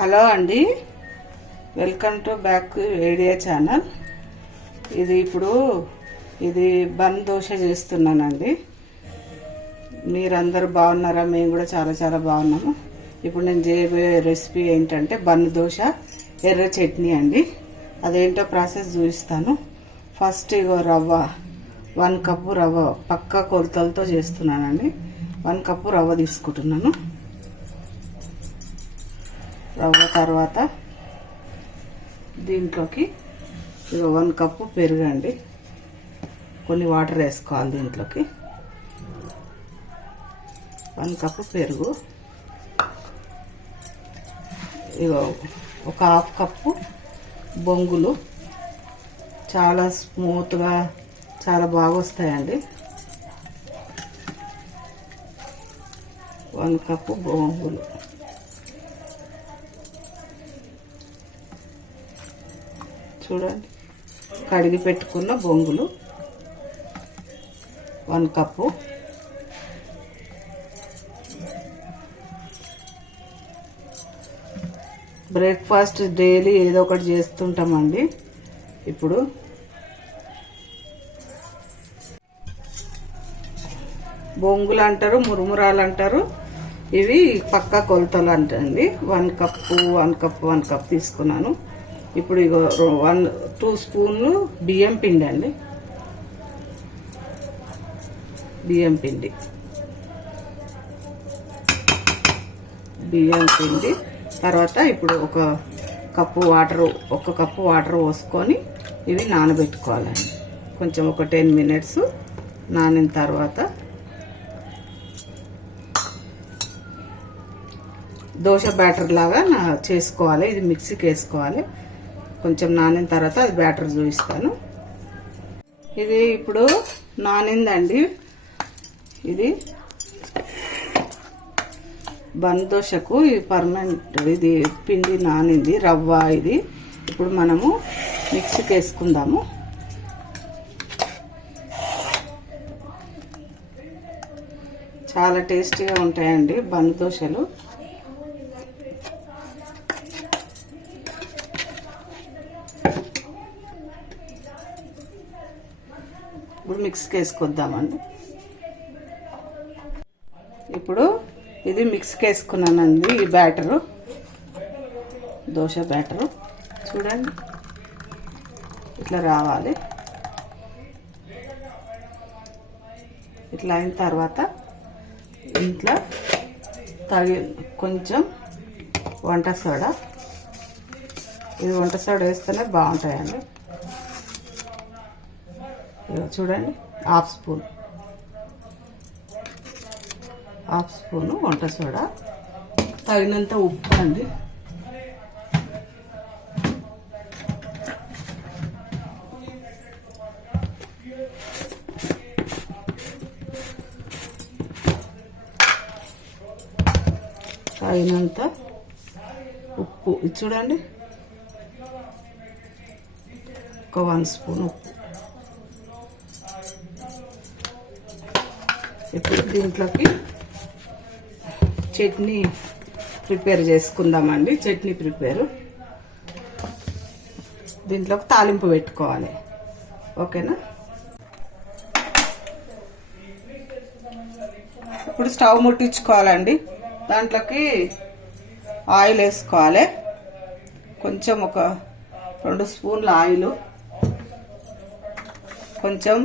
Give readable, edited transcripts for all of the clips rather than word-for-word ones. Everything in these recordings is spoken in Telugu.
హలో అండి, వెల్కమ్ టు బ్యాక్ ఏడియా ఛానల్. ఇది బన్ దోశ చేస్తున్నానండి. మీరందరూ బాగున్నారా? మేము కూడా చాలా చాలా బాగున్నాము. ఇప్పుడు నేను చేయబోయే రెసిపీ ఏంటంటే బన్ దోశ ఎర్ర చట్నీ అండి. అదేంటో ప్రాసెస్ చూపిస్తాను. ఫస్ట్ ఇగో రవ్వ 1 కప్పు రవ్వ పక్కా కొలతలతో చేస్తున్నానండి. 1 కప్పు రవ్వ తీసుకుంటున్నాను. రవ్వ తర్వాత దీంట్లోకి 1 కప్పు పెరుగు అండి. కొన్ని వాటర్ వేసుకోవాలి దీంట్లోకి. 1 కప్పు పెరుగు, ఒక 1/2 కప్పు బొంగులు. చాలా స్మూత్గా చాలా బాగా వస్తాయండి. 1 కప్పు బొంగులు, చూడండి కడిగి పెట్టుకున్న బొంగులు 1 కప్పు. బ్రేక్ఫాస్ట్ డైలీ ఏదో ఒకటి చేస్తుంటామండి. ఇప్పుడు బొంగులు అంటారు, మురుమురాలు అంటారు. ఇవి పక్కా కొలతలు అంటండి. 1 కప్పు తీసుకున్నాను. ఇప్పుడు 2 స్పూన్లు బియ్యం పిండి అండి. బియ్యం పిండి తర్వాత ఇప్పుడు 1 కప్పు వాటర్ పోసుకొని ఇవి నానబెట్టుకోవాలండి. కొంచెం ఒక 10 మినిట్స్ నానిన తర్వాత దోశ బ్యాటర్ లాగా చేసుకోవాలి. ఇది మిక్సీకి వేసుకోవాలి. కొంచెం నానిన తర్వాత అది బ్యాటర్ చూపిస్తాను. ఇది ఇప్పుడు నానిందండి. ఇది బన్ దోశకు ఇది పర్మనెంట్. ఇది పిండి నానింది, రవ్వ. ఇది ఇప్పుడు మనము మిక్సీకి వేసుకుందాము. చాలా టేస్టీగా ఉంటాయండి బన్ దోశలు. ఇప్పుడు మిక్స్కి వేసుకొద్దామండి. ఇప్పుడు ఇది మిక్స్కి వేసుకున్నానండి. ఈ బ్యాటరు, దోశ బ్యాటరు చూడండి ఇట్లా రావాలి. ఇట్లా అయిన తర్వాత ఇంట్లో కొంచెం వంట సోడా. ఇది వంట సోడా వేస్తేనే బాగుంటాయండి. చూడండి 1/2 స్పూను వంట సోడా, తగినంత ఉప్పు అండి. తగినంత ఉప్పు ఇది చూడండి, ఒక 1 స్పూన్ ఉప్పు. ఇప్పుడు దీంట్లోకి చట్నీ ప్రిపేర్ చేసుకుందామండి. చట్నీ దీంట్లోకి తాలింపు పెట్టుకోవాలి. ఓకేనా? ఇప్పుడు స్టవ్ ముట్టించుకోవాలండి. దాంట్లోకి ఆయిల్ వేసుకోవాలి. కొంచెం ఒక 2 స్పూన్ల ఆయిల్, కొంచెం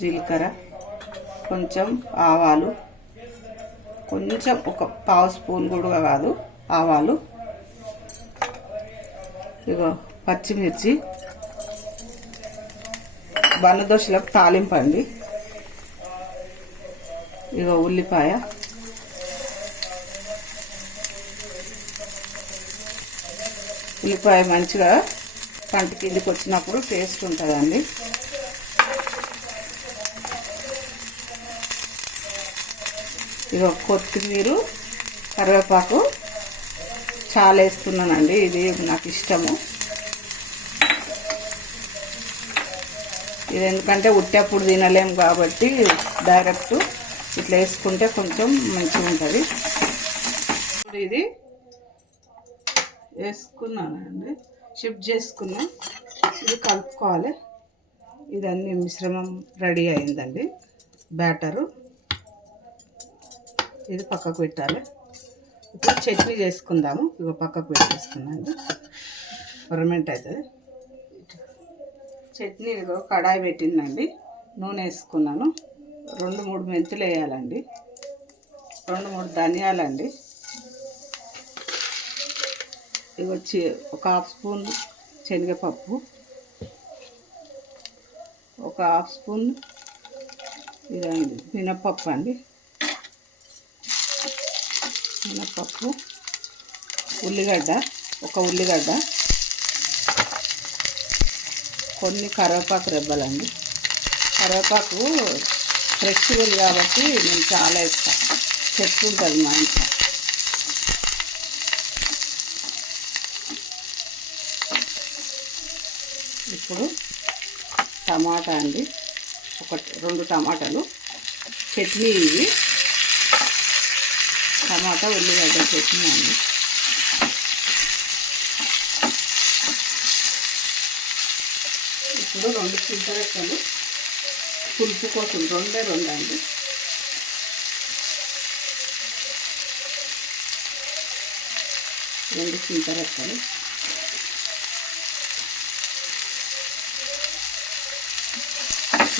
జీలకర్ర, కొంచెం ఆవాలు, కొంచెం ఒక 1/2 స్పూన్ కూడా కాదు ఆవాలు, పచ్చిమిర్చి. బన్న దోశలకు తాలింపు అండి. ఉల్లిపాయ, మంచిగా కంటి కిందికి వచ్చినప్పుడు టేస్ట్ ఉంటుందండి. కొత్తిమీర, కరివేపాకు చాలా వేస్తున్నానండి. ఇది నాకు ఇష్టము. ఇది ఎందుకంటే ఉట్టేప్పుడు తినలేము కాబట్టి డైరెక్ట్ ఇట్లా వేసుకుంటే కొంచెం మంచిగా ఉంటుంది. ఇది వేసుకున్నానండి, షిఫ్ట్ చేసుకున్నా. ఇది కలుపుకోవాలి. ఇదన్నీ మిశ్రమం రెడీ అయిందండి. బ్యాటరు ఇది పక్కకు పెట్టాలి. ఇప్పుడు చట్నీ చేసుకుందాము. ఇక పక్కకు పెట్టేసుకున్నాండి, ఫర్మెంట్ అవుతుంది. చట్నీ కడాయి పెట్టిందండి, నూనె వేసుకున్నాను. 2-3 మెంతులు వేయాలండి, 2-3 ధనియాలండి. ఇవి వచ్చి ఒక 1/2 స్పూన్ శనగపప్పు, ఒక 1/2 స్పూన్ ఇదండి మినప్పప్పు అండి, మినప్పప్పు, ఉల్లిగడ్డ, ఒక ఉల్లిగడ్డ, కొన్ని కరివేపాకు రెబ్బలండి. కరివేపాకు ఫ్రెష్గా ఉంది కాబట్టి నేను చాలా ఇష్టం, చెట్టు ఉంటుంది మా ఇంట్లో. ఇప్పుడు టమాటా అండి, 1-2 టమాటాలు. చట్నీ ఇవి టమాటా ఉల్లిగడ్డ చట్నీ అండి. ఇప్పుడు 2 చింతరెక్కలు పులుపు కోసం, 2 అండి. రెండు చింతరెక్కలు,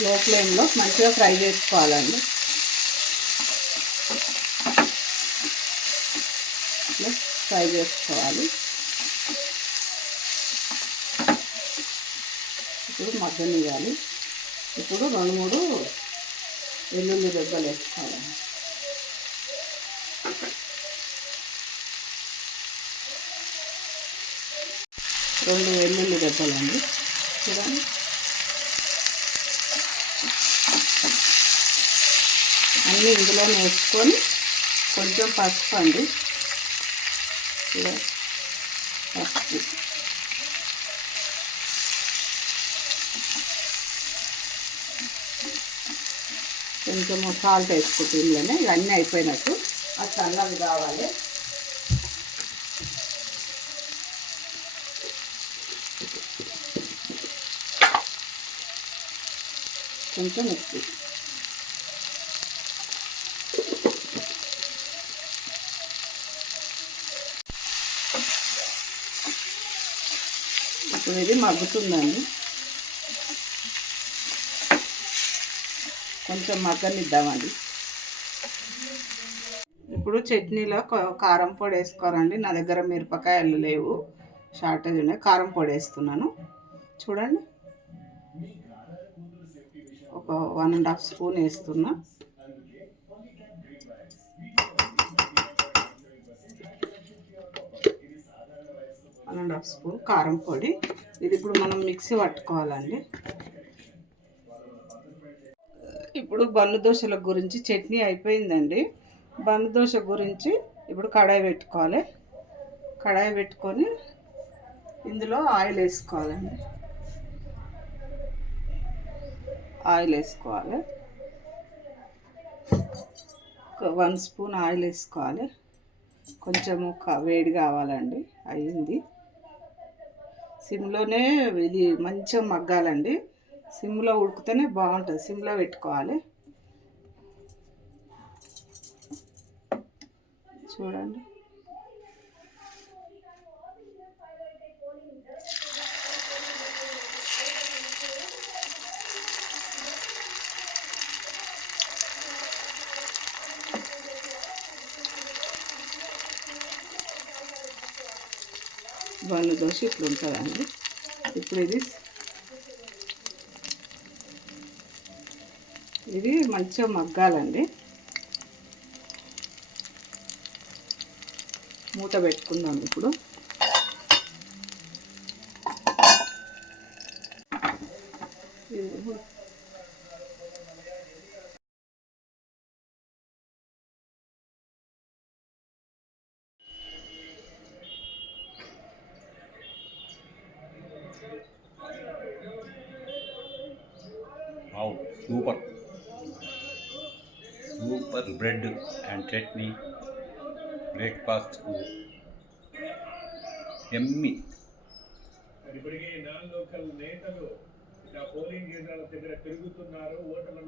లో ఫ్లేమ్లో మంచిగా ఫ్రై చేసుకోవాలండి. ఇట్లా ఫ్రై చేసుకోవాలి. ఇప్పుడు మగ్గనివ్వాలి. ఇప్పుడు 2-3 వెల్లుల్లి రెబ్బలు వేసుకోవాలి. రెండు వెల్లుల్లి రెబ్బలండి, చూడండి. అన్నీ ఇందులోనే వేసుకొని కొంచెం పసుపు అండి, పసుపు, కొంచెం సాల్ట్ వేసుకుంటే ఇందులోనే. ఇవన్నీ అయిపోయినట్టు అది చల్లవి కావాలి. కొంచెం ఉప్పు, ఇప్పుడు ఇది మగ్గుతుందండి, కొంచెం మగ్గనిద్దామండి. ఇప్పుడు చట్నీలో కారం పొడి వేసుకోవాలండి. నా దగ్గర మిరపకాయలు లేవు, షార్టేజ్ ఉన్నాయి. కారం పొడి వేస్తున్నాను, చూడండి. ఒక 1.5 స్పూన్ వేస్తున్నా. వన్ హాఫ్ స్పూన్ కారం పొడి. ఇది ఇప్పుడు మనం మిక్సీ పట్టుకోవాలండి. ఇప్పుడు బన్ను దోశల గురించి చట్నీ అయిపోయిందండి. బన్ను దోశ గురించి ఇప్పుడు కడాయి పెట్టుకోవాలి. కడాయి పెట్టుకొని ఇందులో ఆయిల్ వేసుకోవాలండి. ఆయిల్ వేసుకోవాలి, 1 స్పూన్ ఆయిల్ వేసుకోవాలి. కొంచెం వేడి కావాలండి. అయింది. సిమ్లోనే ఇది మంచిగా మగ్గాలండి. సిమ్లో ఉడికితేనే బాగుంటుంది. సిమ్లో పెట్టుకోవాలి. చూడండి, బన్ను దోశ ఇట్లా ఉంటుందండి. ఇప్పుడు ఇది మంచిగా మగ్గాలండి. మూత పెట్టుకుందాం. ఇప్పుడు Wow, super. Super bread and chutney. బ్రేక్ఫాస్ట్కు ఎమ్మి. ఇప్పటికే నాన్ లోకల్ నేతలు ఇక పోలింగ్ కేంద్రాల దగ్గర తిరుగుతున్నారు, ఓటర్లను